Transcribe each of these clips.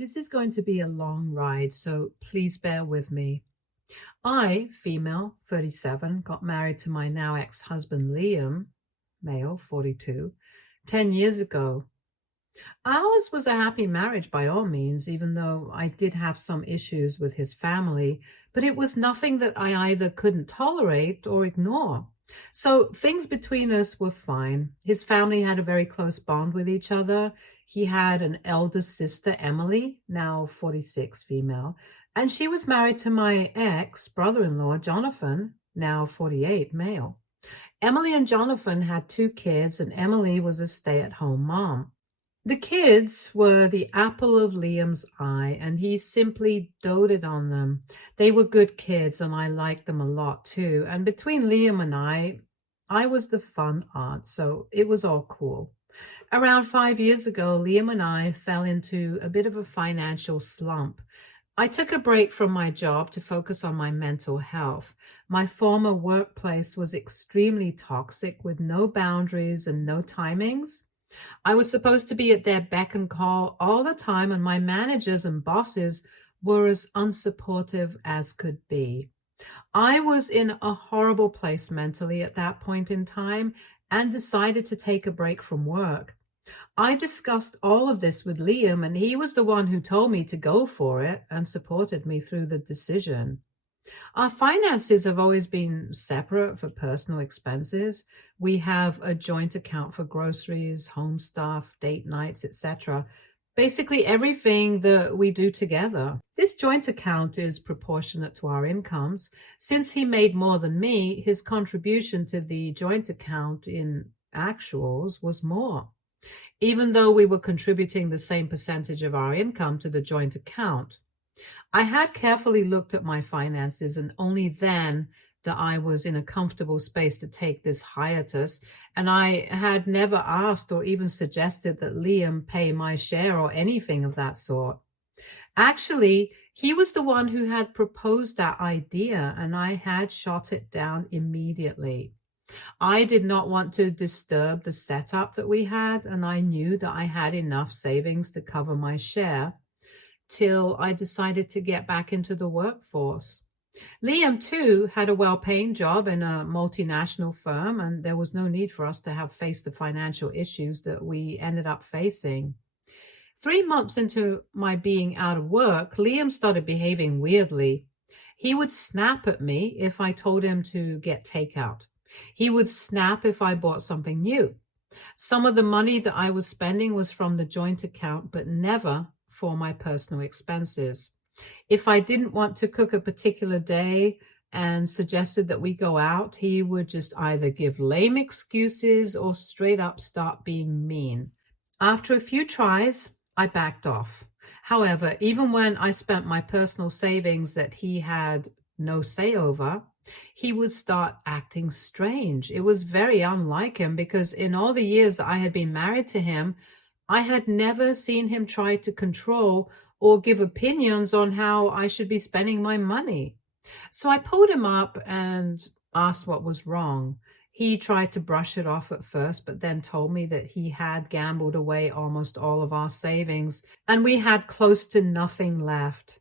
This is going to be a long ride, so please bear with me. I, female, 37, got married to my now ex-husband Liam, male, 42, 10 years ago. Ours was a happy marriage by all means, even though I did have some issues with his family, but it was nothing that I either couldn't tolerate or ignore. So things between us were fine. His family had a very close bond with each other. He had an elder sister, Emily, now 46, female, and she was married to my ex brother-in-law, Jonathan, now 48, male. Emily and Jonathan had 2 kids, and Emily was a stay-at-home mom. The kids were the apple of Liam's eye, and he simply doted on them. They were good kids, and I liked them a lot too. And between Liam and I was the fun aunt, so it was all cool. Around 5 years ago, Liam and I fell into a bit of a financial slump. I took a break from my job to focus on my mental health. My former workplace was extremely toxic with no boundaries and no timings. I was supposed to be at their beck and call all the time, and my managers and bosses were as unsupportive as could be. I was in a horrible place mentally at that point in time and decided to take a break from work. I discussed all of this with Liam, and he was the one who told me to go for it and supported me through the decision. Our finances have always been separate for personal expenses. We have a joint account for groceries, home stuff, date nights, etc. Basically everything that we do together. This joint account is proportionate to our incomes. Since he made more than me, his contribution to the joint account in actuals was more. Even though we were contributing the same percentage of our income to the joint account. I had carefully looked at my finances, and only then that I was in a comfortable space to take this hiatus, and I had never asked or even suggested that Liam pay my share or anything of that sort. Actually, he was the one who had proposed that idea, and I had shot it down immediately. I did not want to disturb the setup that we had, and I knew that I had enough savings to cover my share till I decided to get back into the workforce. Liam, too, had a well-paying job in a multinational firm, and there was no need for us to have faced the financial issues that we ended up facing. 3 months into my being out of work, Liam started behaving weirdly. He would snap at me if I told him to get takeout. He would snap if I bought something new. Some of the money that I was spending was from the joint account, but never for my personal expenses. If I didn't want to cook a particular day and suggested that we go out, he would just either give lame excuses or straight up start being mean. After a few tries, I backed off. However, even when I spent my personal savings that he had no say over, he would start acting strange. It was very unlike him, because in all the years that I had been married to him, I had never seen him try to control or give opinions on how I should be spending my money. So I pulled him up and asked what was wrong. He tried to brush it off at first, but then told me that he had gambled away almost all of our savings, and we had close to nothing left.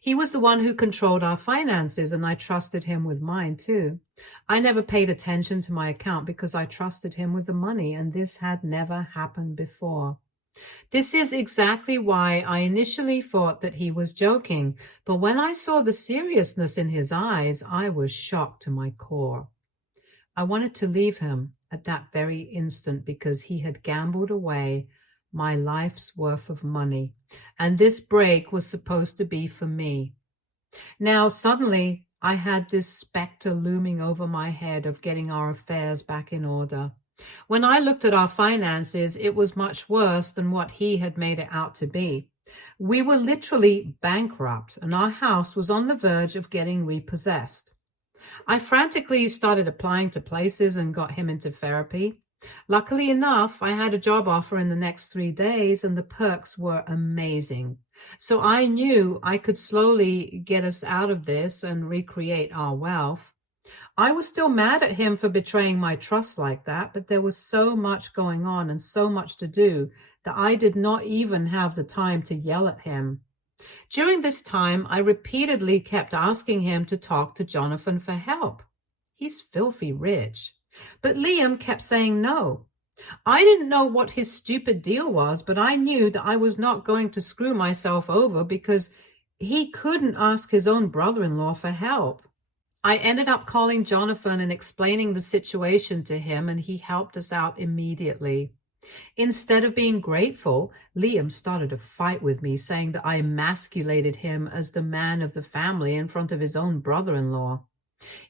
He was the one who controlled our finances, and I trusted him with mine too. I never paid attention to my account because I trusted him with the money, and this had never happened before. This is exactly why I initially thought that he was joking, but when I saw the seriousness in his eyes, I was shocked to my core. I wanted to leave him at that very instant because he had gambled away my life's worth of money, and this break was supposed to be for me. Now, suddenly, I had this specter looming over my head of getting our affairs back in order. When I looked at our finances, it was much worse than what he had made it out to be. We were literally bankrupt, and our house was on the verge of getting repossessed. I frantically started applying to places and got him into therapy. Luckily enough, I had a job offer in the next 3 days, and the perks were amazing. So I knew I could slowly get us out of this and recreate our wealth. I was still mad at him for betraying my trust like that, but there was so much going on and so much to do that I did not even have the time to yell at him. During this time, I repeatedly kept asking him to talk to Jonathan for help. He's filthy rich. But Liam kept saying no. I didn't know what his stupid deal was, but I knew that I was not going to screw myself over because he couldn't ask his own brother-in-law for help. I ended up calling Jonathan and explaining the situation to him, and he helped us out immediately. Instead of being grateful, Liam started a fight with me, saying that I emasculated him as the man of the family in front of his own brother-in-law.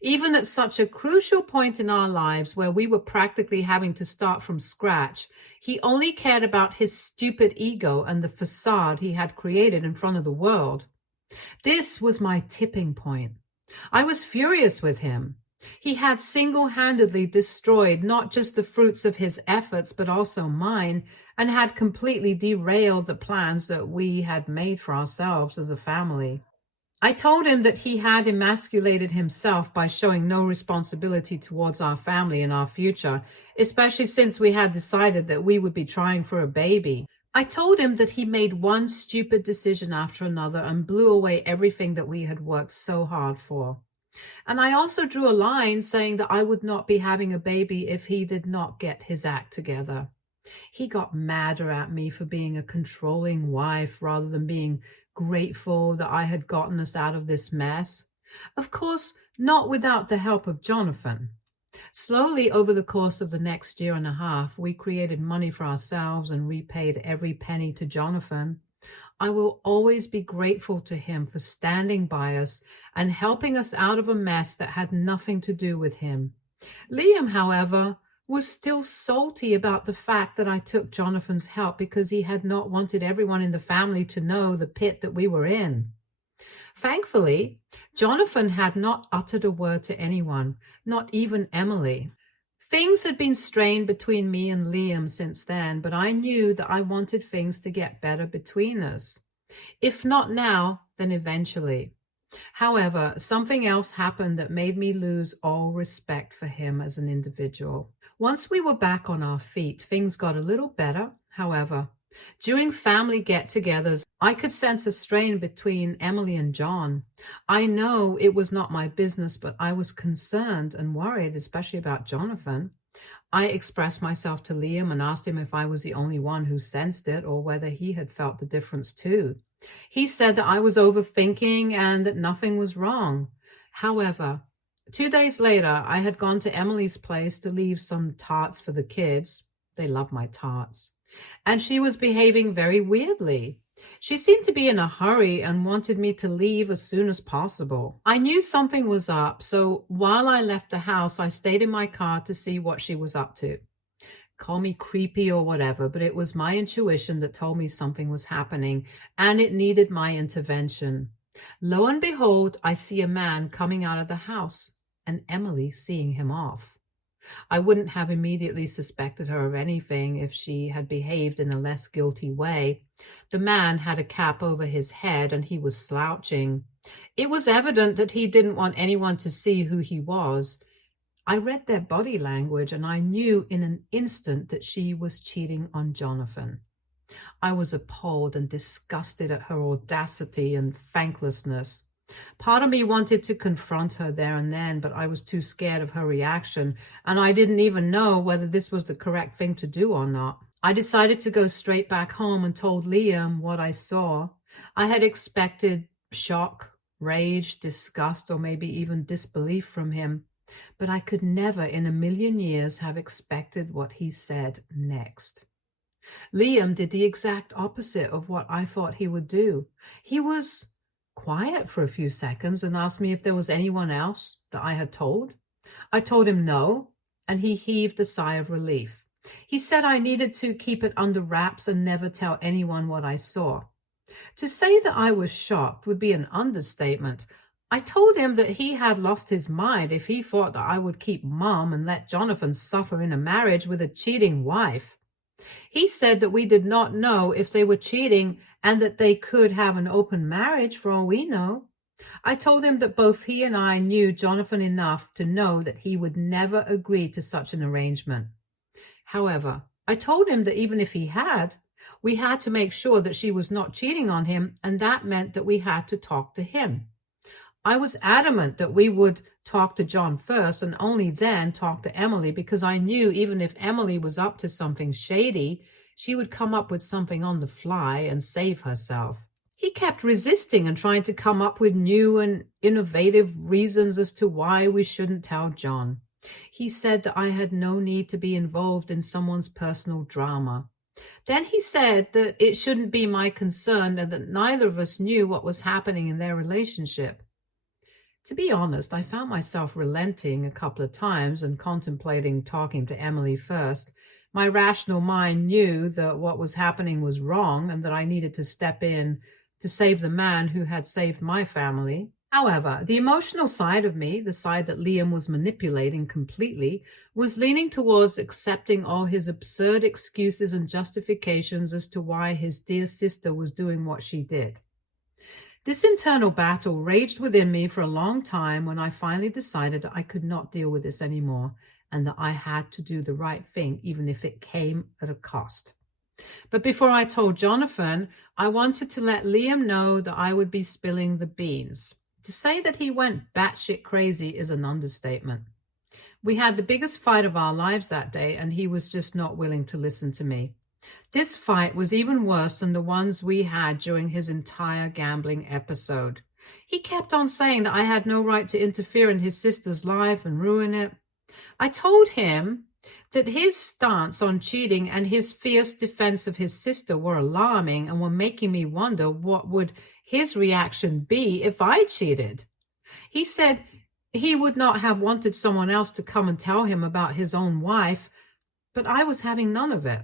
Even at such a crucial point in our lives where we were practically having to start from scratch, he only cared about his stupid ego and the facade he had created in front of the world. This was my tipping point. I was furious with him. He had single-handedly destroyed not just the fruits of his efforts, but also mine, and had completely derailed the plans that we had made for ourselves as a family. I told him that he had emasculated himself by showing no responsibility towards our family and our future, especially since we had decided that we would be trying for a baby. I told him that he made one stupid decision after another and blew away everything that we had worked so hard for. And I also drew a line saying that I would not be having a baby if he did not get his act together. He got madder at me for being a controlling wife rather than being grateful that I had gotten us out of this mess. Of course, not without the help of Jonathan. Slowly, over the course of the next year and a half, we created money for ourselves and repaid every penny to Jonathan. I will always be grateful to him for standing by us and helping us out of a mess that had nothing to do with him. Liam, however, was still salty about the fact that I took Jonathan's help because he had not wanted everyone in the family to know the pit that we were in. Thankfully, Jonathan had not uttered a word to anyone, not even Emily. Things had been strained between me and Liam since then, but I knew that I wanted things to get better between us. If not now, then eventually. However, something else happened that made me lose all respect for him as an individual. Once we were back on our feet, things got a little better. However, during family get-togethers, I could sense a strain between Emily and John. I know it was not my business, but I was concerned and worried, especially about Jonathan. I expressed myself to Liam and asked him if I was the only one who sensed it or whether he had felt the difference too. He said that I was overthinking and that nothing was wrong. However, 2 days later, I had gone to Emily's place to leave some tarts for the kids. They love my tarts. And she was behaving very weirdly. She seemed to be in a hurry and wanted me to leave as soon as possible. I knew something was up, so while I left the house, I stayed in my car to see what she was up to. Call me creepy or whatever, but it was my intuition that told me something was happening and it needed my intervention. Lo and behold, I see a man coming out of the house and Emily seeing him off. I wouldn't have immediately suspected her of anything if she had behaved in a less guilty way. The man had a cap over his head and he was slouching. It was evident that he didn't want anyone to see who he was. I read their body language and I knew in an instant that she was cheating on Jonathan. I was appalled and disgusted at her audacity and thanklessness. Part of me wanted to confront her there and then, but I was too scared of her reaction, and I didn't even know whether this was the correct thing to do or not. I decided to go straight back home and told Liam what I saw. I had expected shock, rage, disgust, or maybe even disbelief from him, but I could never in a million years have expected what he said next. Liam did the exact opposite of what I thought he would do. He was quiet for a few seconds and asked me if there was anyone else that I had told. I told him no, and he heaved a sigh of relief. He said I needed to keep it under wraps and never tell anyone what I saw. To say that I was shocked would be an understatement. I told him that he had lost his mind if he thought that I would keep mum and let Jonathan suffer in a marriage with a cheating wife. He said that we did not know if they were cheating and that they could have an open marriage for all we know. I told him that both he and I knew Jonathan enough to know that he would never agree to such an arrangement. However, I told him that even if he had, we had to make sure that she was not cheating on him, and that meant that we had to talk to him. I was adamant that we would talk to John first and only then talk to Emily, because I knew even if Emily was up to something shady, she would come up with something on the fly and save herself. He kept resisting and trying to come up with new and innovative reasons as to why we shouldn't tell John. He said that I had no need to be involved in someone's personal drama. Then he said that it shouldn't be my concern and that neither of us knew what was happening in their relationship. To be honest, I found myself relenting a couple of times and contemplating talking to Emily first. My rational mind knew that what was happening was wrong and that I needed to step in to save the man who had saved my family. However, the emotional side of me, the side that Liam was manipulating completely, was leaning towards accepting all his absurd excuses and justifications as to why his dear sister was doing what she did. This internal battle raged within me for a long time when I finally decided I could not deal with this anymore and that I had to do the right thing even if it came at a cost. But before I told Jonathan, I wanted to let Liam know that I would be spilling the beans. To say that he went batshit crazy is an understatement. We had the biggest fight of our lives that day, and he was just not willing to listen to me. This fight was even worse than the ones we had during his entire gambling episode. He kept on saying that I had no right to interfere in his sister's life and ruin it. I told him that his stance on cheating and his fierce defense of his sister were alarming and were making me wonder what would his reaction be if I cheated. He said he would not have wanted someone else to come and tell him about his own wife, but I was having none of it.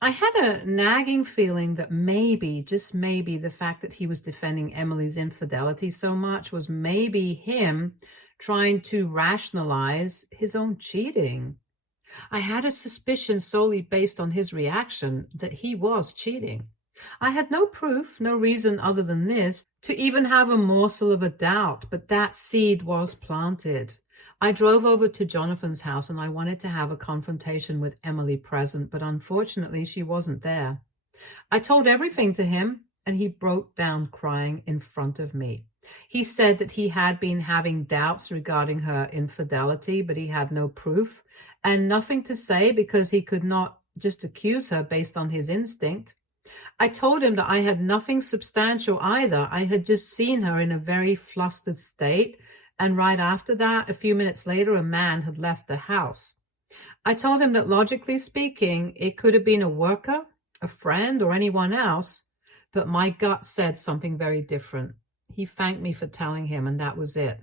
I had a nagging feeling that maybe, just maybe, the fact that he was defending Emily's infidelity so much was maybe him trying to rationalize his own cheating. I had a suspicion solely based on his reaction that he was cheating. I had no proof, no reason other than this to even have a morsel of a doubt, but that seed was planted. I drove over to Jonathan's house and I wanted to have a confrontation with Emily present, but unfortunately she wasn't there. I told everything to him and he broke down crying in front of me. He said that he had been having doubts regarding her infidelity, but he had no proof and nothing to say because he could not just accuse her based on his instinct. I told him that I had nothing substantial either. I had just seen her in a very flustered state, and right after that, a few minutes later, a man had left the house. I told him that logically speaking, it could have been a worker, a friend, or anyone else, but my gut said something very different. He thanked me for telling him, and that was it.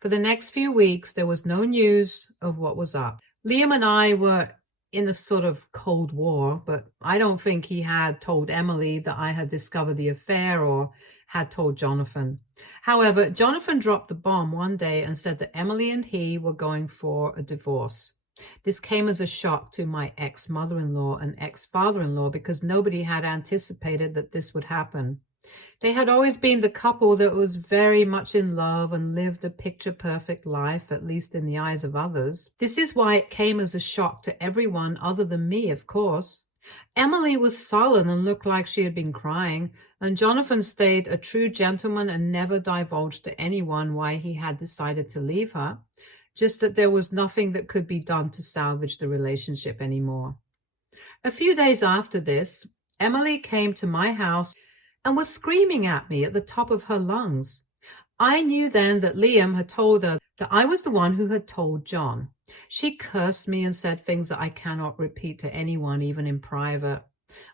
For the next few weeks, there was no news of what was up. Liam and I were in a sort of cold war, but I don't think he had told Emily that I had discovered the affair or had told Jonathan. However, Jonathan dropped the bomb one day and said that Emily and he were going for a divorce. This came as a shock to my ex-mother-in-law and ex-father-in-law because nobody had anticipated that this would happen. They had always been the couple that was very much in love and lived a picture-perfect life, at least in the eyes of others. This is why it came as a shock to everyone other than me, of course. Emily was sullen and looked like she had been crying, and Jonathan stayed a true gentleman and never divulged to anyone why he had decided to leave her, just that there was nothing that could be done to salvage the relationship anymore. A few days after this, Emily came to my house and was screaming at me at the top of her lungs. I knew then that Liam had told her that I was the one who had told John. She cursed me and said things that I cannot repeat to anyone, even in private.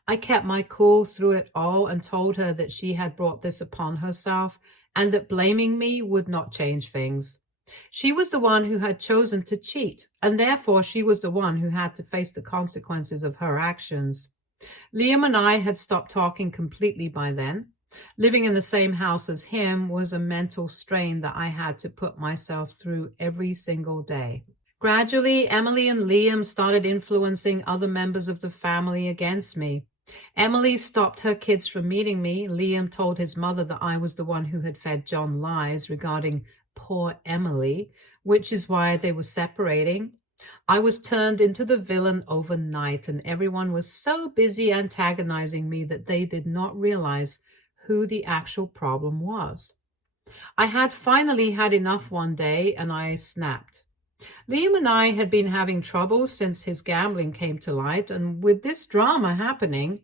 I kept my cool through it all and told her that she had brought this upon herself and that blaming me would not change things. She was the one who had chosen to cheat, and therefore she was the one who had to face the consequences of her actions. Liam and I had stopped talking completely by then. Living in the same house as him was a mental strain that I had to put myself through every single day. Gradually, Emily and Liam started influencing other members of the family against me. Emily stopped her kids from meeting me. Liam told his mother that I was the one who had fed John lies regarding poor Emily, which is why they were separating. I was turned into the villain overnight, and everyone was so busy antagonizing me that they did not realize who the actual problem was. I had finally had enough one day, and I snapped. Liam and I had been having trouble since his gambling came to light, and with this drama happening,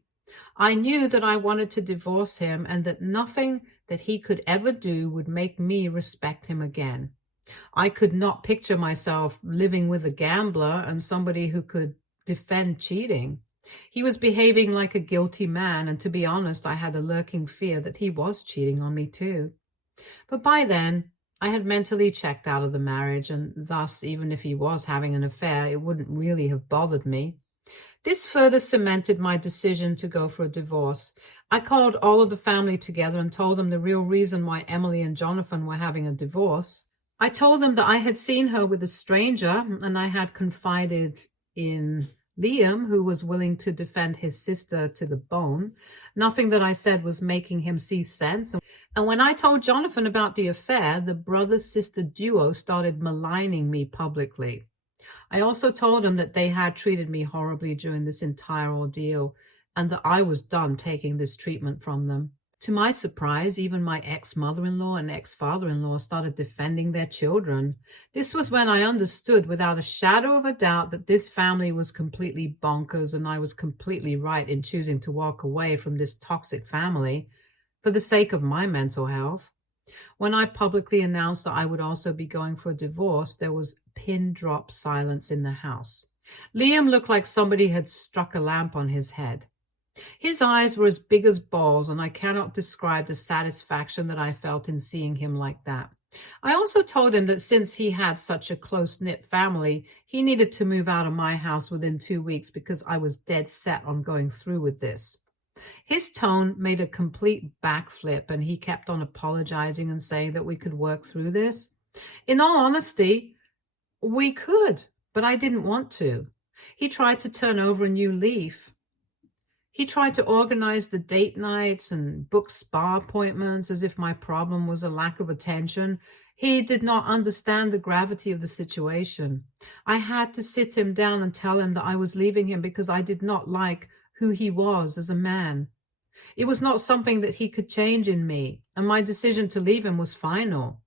I knew that I wanted to divorce him and that nothing that he could ever do would make me respect him again. I could not picture myself living with a gambler and somebody who could defend cheating. He was behaving like a guilty man, and to be honest, I had a lurking fear that he was cheating on me too. But by then, I had mentally checked out of the marriage, and thus, even if he was having an affair, it wouldn't really have bothered me. This further cemented my decision to go for a divorce. I called all of the family together and told them the real reason why Emily and Jonathan were having a divorce. I told them that I had seen her with a stranger, and I had confided in Liam, who was willing to defend his sister to the bone. Nothing that I said was making him see sense. And when I told Jonathan about the affair, the brother-sister duo started maligning me publicly. I also told him that they had treated me horribly during this entire ordeal, and that I was done taking this treatment from them. To my surprise, even my ex-mother-in-law and ex-father-in-law started defending their children. This was when I understood without a shadow of a doubt that this family was completely bonkers, and I was completely right in choosing to walk away from this toxic family for the sake of my mental health. When I publicly announced that I would also be going for a divorce, there was pin drop silence in the house. Liam looked like somebody had struck a lamp on his head. His eyes were as big as balls, and I cannot describe the satisfaction that I felt in seeing him like that. I also told him that since he had such a close-knit family, he needed to move out of my house within 2 weeks because I was dead set on going through with this. His tone made a complete backflip, and he kept on apologizing and saying that we could work through this. In all honesty, we could, but I didn't want to. He tried to turn over a new leaf. He tried to organize the date nights and book spa appointments as if my problem was a lack of attention. He did not understand the gravity of the situation. I had to sit him down and tell him that I was leaving him because I did not like who he was as a man. It was not something that he could change in me, and my decision to leave him was final.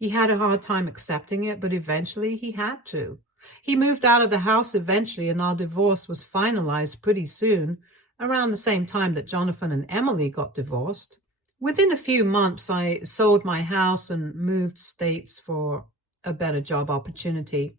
He had a hard time accepting it, but eventually he had to. He moved out of the house eventually, and our divorce was finalized pretty soon, around the same time that Jonathan and Emily got divorced. Within a few months, I sold my house and moved states for a better job opportunity.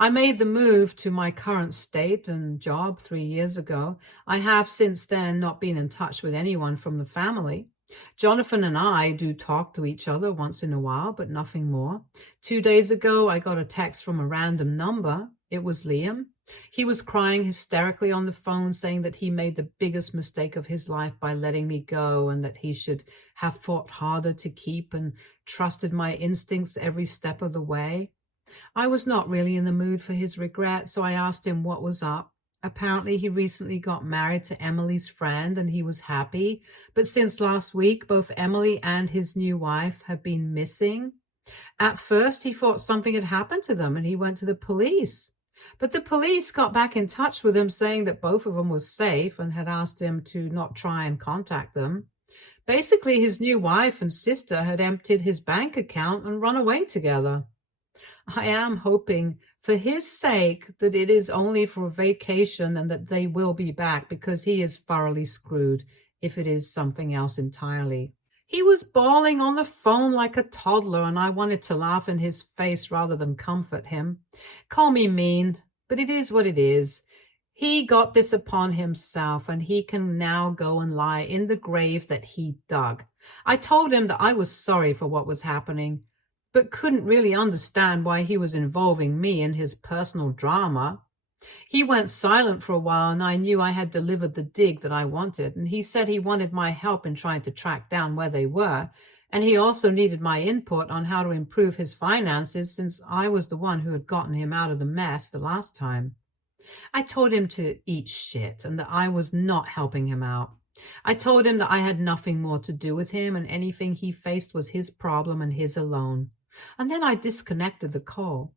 I made the move to my current state and job 3 years ago. I have since then not been in touch with anyone from the family. Jonathan and I do talk to each other once in a while, but nothing more. 2 days ago, I got a text from a random number. It was Liam. He was crying hysterically on the phone, saying that he made the biggest mistake of his life by letting me go, and that he should have fought harder to keep and trusted my instincts every step of the way. I was not really in the mood for his regret, so I asked him what was up. Apparently, he recently got married to Emily's friend, and he was happy. But since last week, both Emily and his new wife have been missing. At first, he thought something had happened to them, and he went to the police. But the police got back in touch with him, saying that both of them were safe and had asked him to not try and contact them. Basically, his new wife and sister had emptied his bank account and run away together. I am hoping, for his sake, that it is only for a vacation and that they will be back, because he is thoroughly screwed if it is something else entirely. He was bawling on the phone like a toddler, and I wanted to laugh in his face rather than comfort him. Call me mean, but it is what it is. He got this upon himself, and he can now go and lie in the grave that he dug. I told him that I was sorry for what was happening, but couldn't really understand why he was involving me in his personal drama. He went silent for a while, and I knew I had delivered the dig that I wanted, and he said he wanted my help in trying to track down where they were, and he also needed my input on how to improve his finances, since I was the one who had gotten him out of the mess the last time. I told him to eat shit and that I was not helping him out. I told him that I had nothing more to do with him and anything he faced was his problem and his alone. And then I disconnected the call.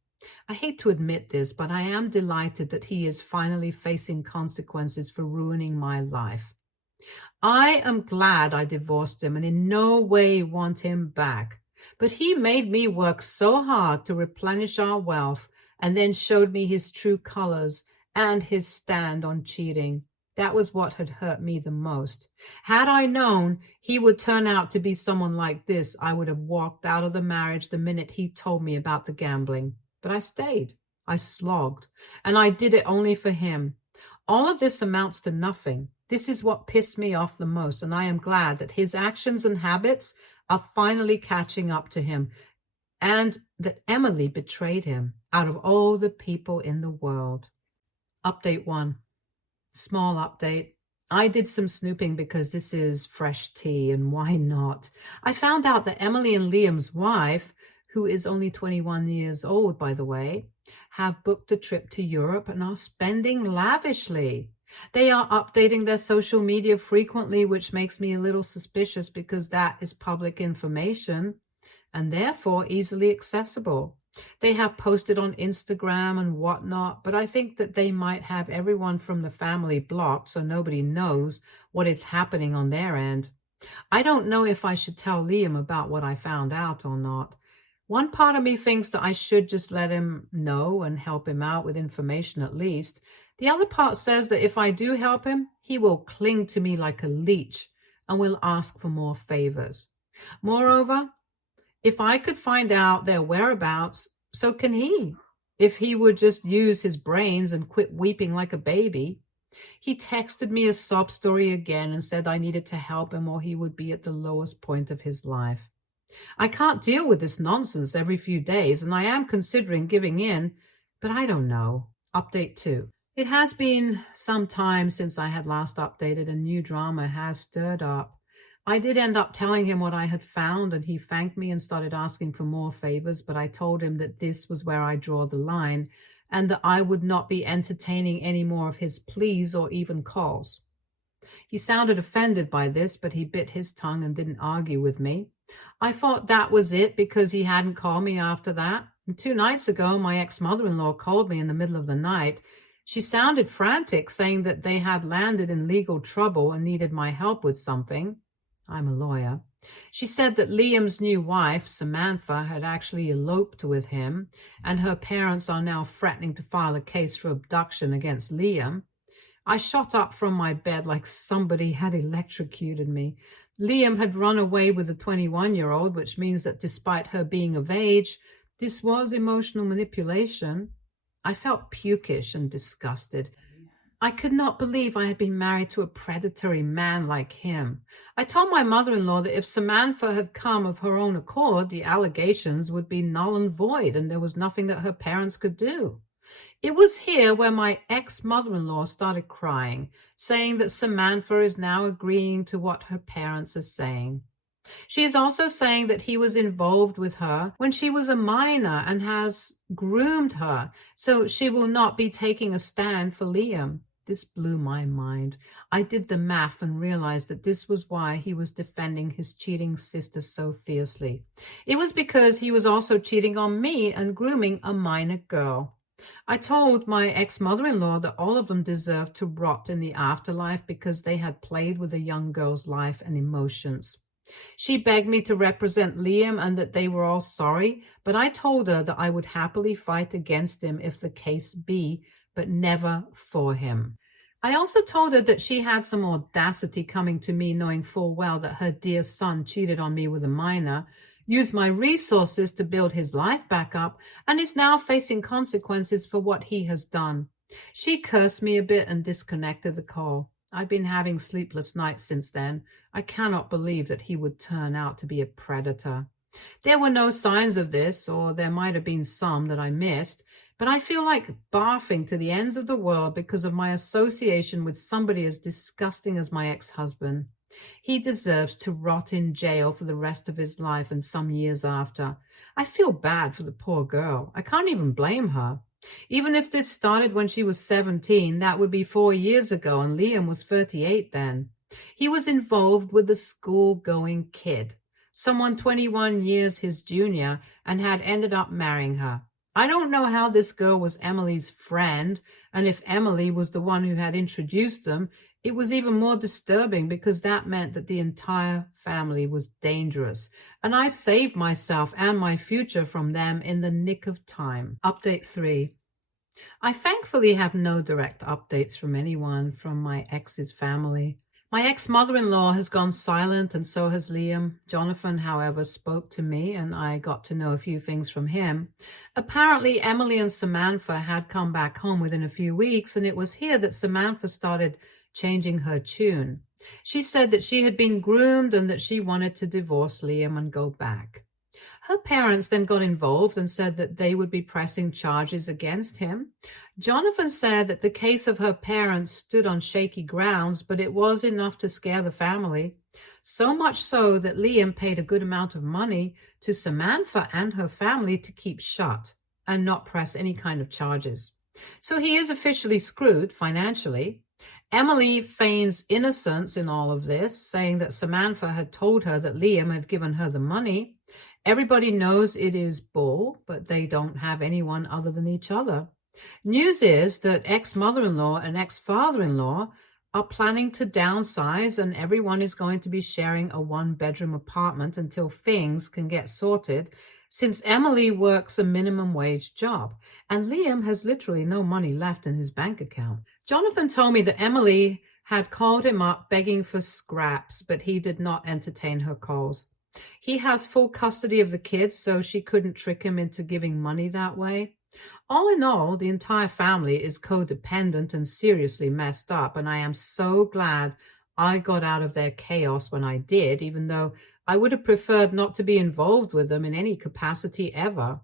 I hate to admit this, but I am delighted that he is finally facing consequences for ruining my life. I am glad I divorced him and in no way want him back. But he made me work so hard to replenish our wealth and then showed me his true colors and his stand on cheating. That was what had hurt me the most. Had I known he would turn out to be someone like this, I would have walked out of the marriage the minute he told me about the gambling. But I stayed. I slogged. And I did it only for him. All of this amounts to nothing. This is what pissed me off the most, and I am glad that his actions and habits are finally catching up to him, and that Emily betrayed him out of all the people in the world. Update 1. Small update. I did some snooping because this is fresh tea, and why not? I found out that Emily and Liam's wife, who is only 21 years old, by the way, have booked a trip to Europe and are spending lavishly. They are updating their social media frequently, which makes me a little suspicious because that is public information and therefore easily accessible. They have posted on Instagram and whatnot, but I think that they might have everyone from the family blocked so nobody knows what is happening on their end. I don't know if I should tell Liam about what I found out or not. One part of me thinks that I should just let him know and help him out with information at least. The other part says that if I do help him, he will cling to me like a leech and will ask for more favors. Moreover, if I could find out their whereabouts, so can he. If he would just use his brains and quit weeping like a baby. He texted me a sob story again and said I needed to help him or he would be at the lowest point of his life. I can't deal with this nonsense every few days, and I am considering giving in, but I don't know. Update 2. It has been some time since I had last updated, and new drama has stirred up. I did end up telling him what I had found, and he thanked me and started asking for more favors, but I told him that this was where I draw the line, and that I would not be entertaining any more of his pleas or even calls. He sounded offended by this, but he bit his tongue and didn't argue with me. I thought that was it because he hadn't called me after that. And 2 nights ago, my ex-mother-in-law called me in the middle of the night. She sounded frantic, saying that they had landed in legal trouble and needed my help with something. I'm a lawyer. She said that Liam's new wife, Samantha, had actually eloped with him, and her parents are now threatening to file a case for abduction against Liam. I shot up from my bed like somebody had electrocuted me. Liam had run away with a 21-year-old, which means that despite her being of age, this was emotional manipulation. I felt pukish and disgusted. I could not believe I had been married to a predatory man like him. I told my mother-in-law that if Samantha had come of her own accord, the allegations would be null and void, and there was nothing that her parents could do. It was here where my ex-mother-in-law started crying, saying that Samantha is now agreeing to what her parents are saying. She is also saying that he was involved with her when she was a minor and has groomed her, so she will not be taking a stand for Liam. This blew my mind. I did the math and realized that this was why he was defending his cheating sister so fiercely. It was because he was also cheating on me and grooming a minor girl. I told my ex-mother-in-law that all of them deserved to rot in the afterlife because they had played with a young girl's life and emotions. She begged me to represent Liam and that they were all sorry, but I told her that I would happily fight against him if the case be, but never for him. I also told her that she had some audacity coming to me knowing full well that her dear son cheated on me with a minor, used my resources to build his life back up, and is now facing consequences for what he has done. She cursed me a bit and disconnected the call. I've been having sleepless nights since then. I cannot believe that he would turn out to be a predator. There were no signs of this, or there might have been some that I missed, but I feel like barfing to the ends of the world because of my association with somebody as disgusting as my ex-husband. He deserves to rot in jail for the rest of his life and some years after. I feel bad for the poor girl. I can't even blame her. Even if this started when she was 17, that would be 4 years ago, and Liam was 38 then. He was involved with a school-going kid, someone 21 years his junior, and had ended up marrying her. I don't know how this girl was Emily's friend, and if Emily was the one who had introduced them, it was even more disturbing because that meant that the entire family was dangerous. And I saved myself and my future from them in the nick of time. Update 3. I thankfully have no direct updates from anyone from my ex's family. My ex-mother-in-law has gone silent, and so has Liam. Jonathan, however, spoke to me, and I got to know a few things from him. Apparently, Emily and Samantha had come back home within a few weeks, and it was here that Samantha started changing her tune. She said that she had been groomed and that she wanted to divorce Liam and go back. Her parents then got involved and said that they would be pressing charges against him. Jonathan said that the case of her parents stood on shaky grounds, but it was enough to scare the family. So much so that Liam paid a good amount of money to Samantha and her family to keep shut and not press any kind of charges. So he is officially screwed financially. Emily feigns innocence in all of this, saying that Samantha had told her that Liam had given her the money. Everybody knows it is bull, but they don't have anyone other than each other. News is that ex-mother-in-law and ex-father-in-law are planning to downsize, and everyone is going to be sharing a one-bedroom apartment until things can get sorted, since Emily works a minimum wage job, and Liam has literally no money left in his bank account. Jonathan told me that Emily had called him up begging for scraps, but he did not entertain her calls. He has full custody of the kids, so she couldn't trick him into giving money that way. All in all, the entire family is codependent and seriously messed up, and I am so glad I got out of their chaos when I did, even though I would have preferred not to be involved with them in any capacity ever.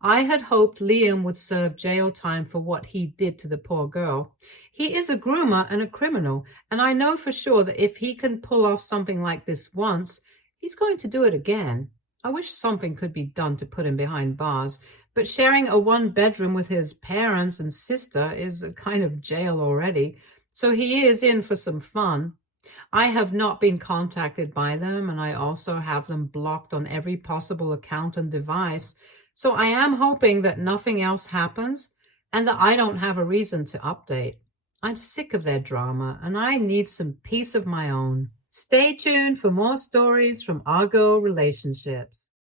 I had hoped Liam would serve jail time for what he did to the poor girl. He is a groomer and a criminal, and I know for sure that if he can pull off something like this once, he's going to do it again. I wish something could be done to put him behind bars, but sharing a one-bedroom with his parents and sister is a kind of jail already, so he is in for some fun. I have not been contacted by them, and I also have them blocked on every possible account and device, so I am hoping that nothing else happens and that I don't have a reason to update. I'm sick of their drama, and I need some peace of my own. Stay tuned for more stories from Argo Relationships.